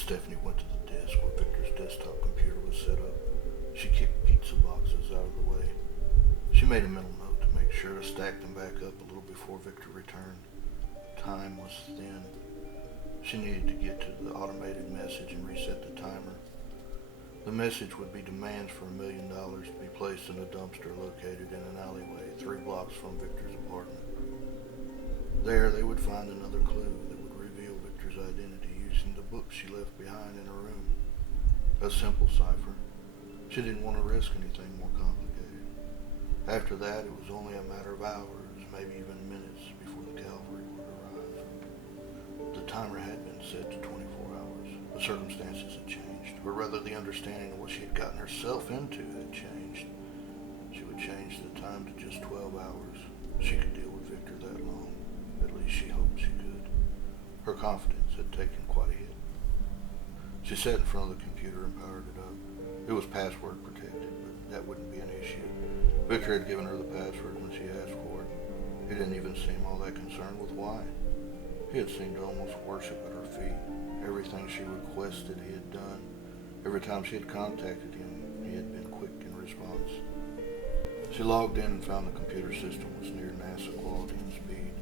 Stephanie went to the desk where Victor's desktop computer was set up. She kicked pizza boxes out of the way. She made a mental note to make sure to stack them back up a little before Victor returned. Time was thin. She needed to get to the automated message and reset the timer. The message would be demands for $1 million to be placed in a dumpster located in an alleyway 3 blocks from Victor's apartment. There they would find another clue that would reveal Victor's identity using the book she left behind in her room. A simple cipher. She didn't want to risk anything more complicated. After that, it was only a matter of hours, maybe even minutes, before the cavalry would arrive. The timer had been set to 24 hours. The circumstances had changed, or rather the understanding of what she had gotten herself into had changed. She would change the time to just 12 hours. She could deal with Victor that long. At least she hoped she could. Her confidence had taken quite a hit. She sat in front of the computer and powered it up. It was password protected, but that wouldn't be an issue. Victor had given her the password when she asked for it. He didn't even seem all that concerned with why. He had seemed to almost worship at her feet. Everything she requested he had done. Every time she had contacted him, he had been quick in response. She logged in and found the computer system was near NASA quality and speed.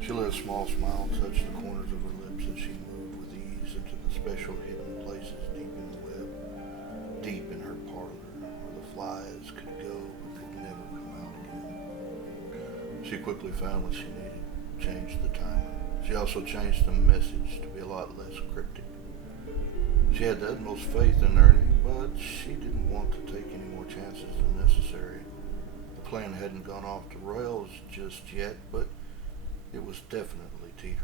She let a small smile touch the corners of her lips as she moved with ease into the special hidden places deep in the web, deep in her parlor, where the flies could go but could never come out again. She quickly found what she needed, changed the timer. She also changed the message to be a lot less cryptic. She had the utmost faith in Ernie, but she didn't want to take any more chances than necessary. The plan hadn't gone off the rails just yet, but it was definitely teetering.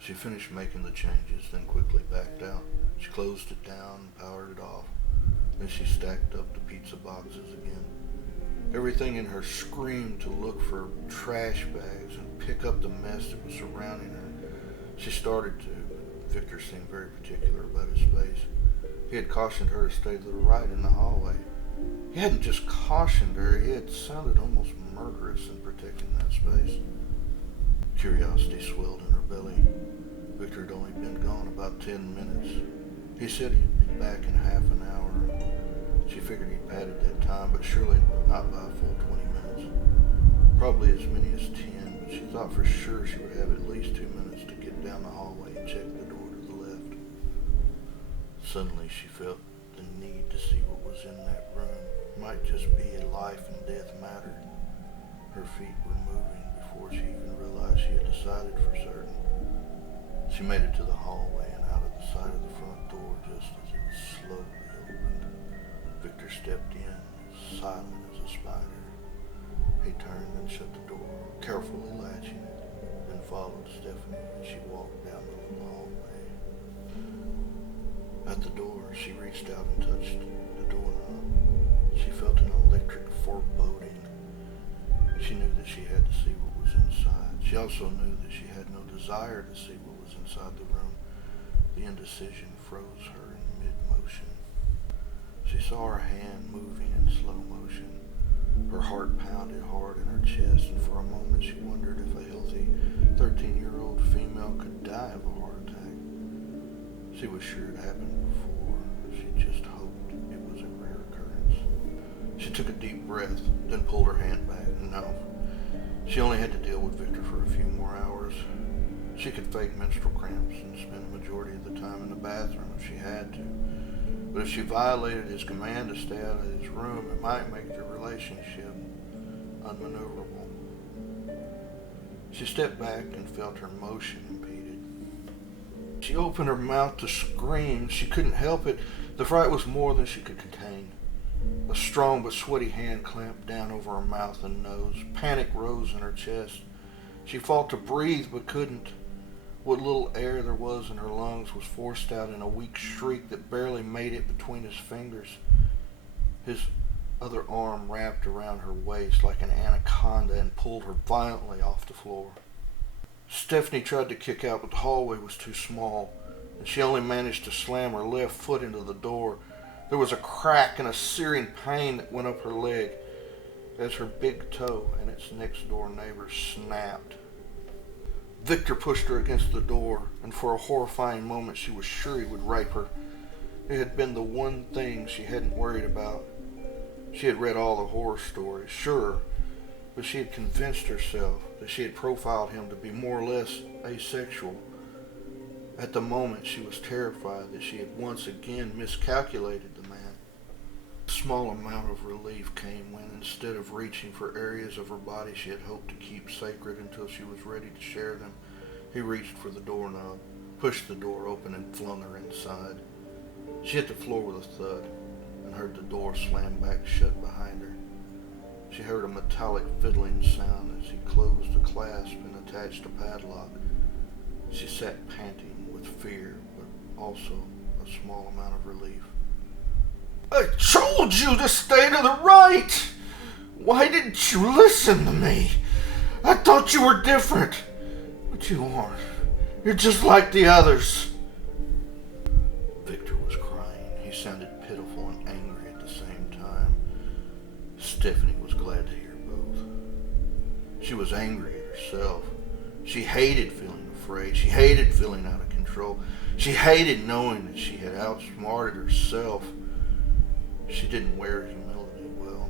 She finished making the changes, then quickly backed out. She closed it down and powered it off. Then she stacked up the pizza boxes again. Everything in her screamed to look for trash bags and pick up the mess that was surrounding her. She started to, but Victor seemed very particular about his space. He had cautioned her to stay to the right in the hallway. He hadn't just cautioned her, he had sounded almost murderous in protecting that space. Curiosity swelled in her belly. Victor had only been gone about 10 minutes. He said he'd be back in half an hour. She figured he'd padded that time, but surely not by a full 20 minutes. Probably as many as 10, but she thought for sure she would have at least 2 minutes to get down the hallway and check the door to the left. Suddenly she felt the need to see what was in that room. It might just be a life and death matter. Her feet were moving before she even realized she had decided for certain. She made it to the hallway and out of the side of the front door just as it was slowly opened. Victor stepped in, silent as a spider. He turned and shut the door, carefully latching it, then followed Stephanie as she walked down the little hallway. At the door, she reached out and touched the doorknob. She felt an electric foreboding. She knew that she had to see what was inside. She also knew that she had no desire to see what was inside the room. The indecision froze her in mid-motion. She saw her hand moving in slow motion. Her heart pounded hard in her chest, and for a moment she wondered if a healthy 13-year-old female could die of a heart attack. She was sure it happened before. She just hoped it was a rare occurrence. She took a deep breath, then pulled her hand back. No, she only had to deal with Victor for a few more hours. She could fake menstrual cramps and spend the majority of the time in the bathroom if she had to. But if she violated his command to stay out of his room, it might make the relationship unmaneuverable. She stepped back and felt her motion impeded. She opened her mouth to scream. She couldn't help it. The fright was more than she could contain. A strong but sweaty hand clamped down over her mouth and nose. Panic rose in her chest. She fought to breathe but couldn't. What little air there was in her lungs was forced out in a weak shriek that barely made it between his fingers. His other arm wrapped around her waist like an anaconda and pulled her violently off the floor. Stephanie tried to kick out, but the hallway was too small, and she only managed to slam her left foot into the door. There was a crack and a searing pain that went up her leg as her big toe and its next door neighbor snapped. Victor pushed her against the door, and for a horrifying moment she was sure he would rape her. It had been the one thing she hadn't worried about. She had read all the horror stories, sure, but she had convinced herself that she had profiled him to be more or less asexual. At the moment, she was terrified that she had once again miscalculated the man. A small amount of relief came when, instead of reaching for areas of her body she had hoped to keep sacred until she was ready to share them, he reached for the doorknob, pushed the door open, and flung her inside. She hit the floor with a thud and heard the door slam back shut behind her. She heard a metallic fiddling sound as he closed the clasp and attached a padlock. She sat panting with fear, but also a small amount of relief. I told you to stay to the right! Why didn't you listen to me? I thought you were different. But you aren't. You're just like the others. Victor was crying. He sounded pitiful and angry at the same time. Stephanie was glad to hear both. She was angry at herself. She hated feeling afraid. She hated feeling out of control. She hated knowing that she had outsmarted herself. She didn't wear humility well.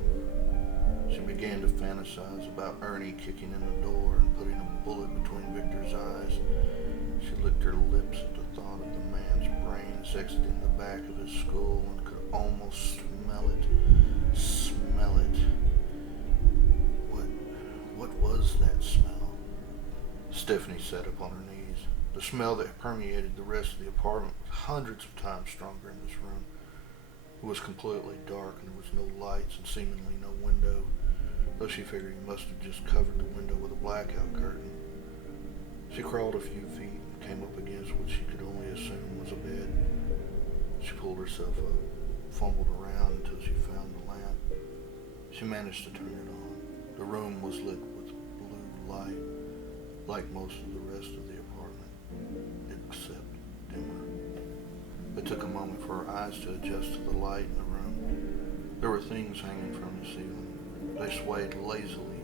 She began to fantasize about Ernie kicking in the door and putting a bullet between Victor's eyes. She licked her lips at the thought of the man's brains exiting the back of his skull and could almost smell it. Smell it. What was that smell? Stephanie sat up on her knees. The smell that permeated the rest of the apartment was hundreds of times stronger in this room. It was completely dark and there was no lights and seemingly no window, though she figured he must have just covered the window with a blackout curtain. She crawled a few feet and came up against what she could only assume was a bed. She pulled herself up, fumbled around until she found the lamp. She managed to turn it on. The room was lit with blue light, like most of the rest of the apartment, except dimmer. It took a moment for her eyes to adjust to the light in the room. There were things hanging from the ceiling. They swayed lazily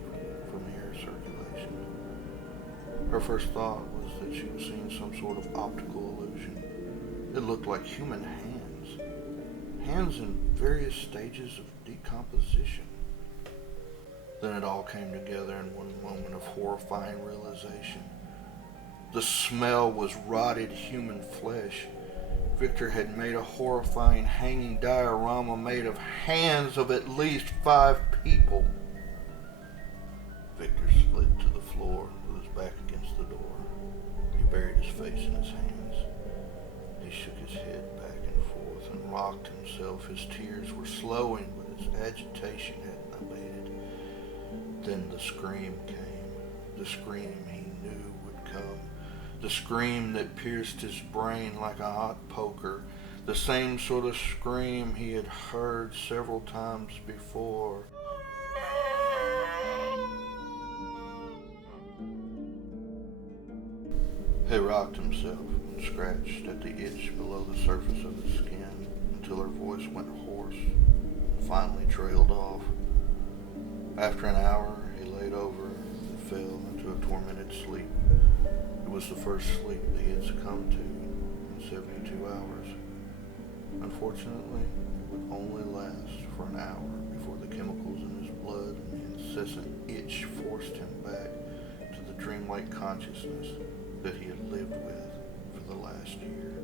from the air circulation. Her first thought was that she was seeing some sort of optical illusion. It looked like human hands. Hands in various stages of decomposition. Then it all came together in one moment of horrifying realization. The smell was rotted human flesh. Victor had made a horrifying hanging diorama made of hands of at least 5 people. Victor slid to the floor with his back against the door. He buried his face in his hands. He shook his head back and forth and rocked himself. His tears were slowing, but his agitation hadn't abated. Then the scream came. The scream he knew would come. The scream that pierced his brain like a hot poker. The same sort of scream he had heard several times before. He rocked himself and scratched at the itch below the surface of his skin until her voice went hoarse and finally trailed off. After an hour, he laid over and fell into a tormented sleep. It was the first sleep that he had succumbed to in 72 hours. Unfortunately, it would only last for an hour before the chemicals in his blood and the incessant itch forced him back to the dreamlike consciousness that he had lived with for the last year.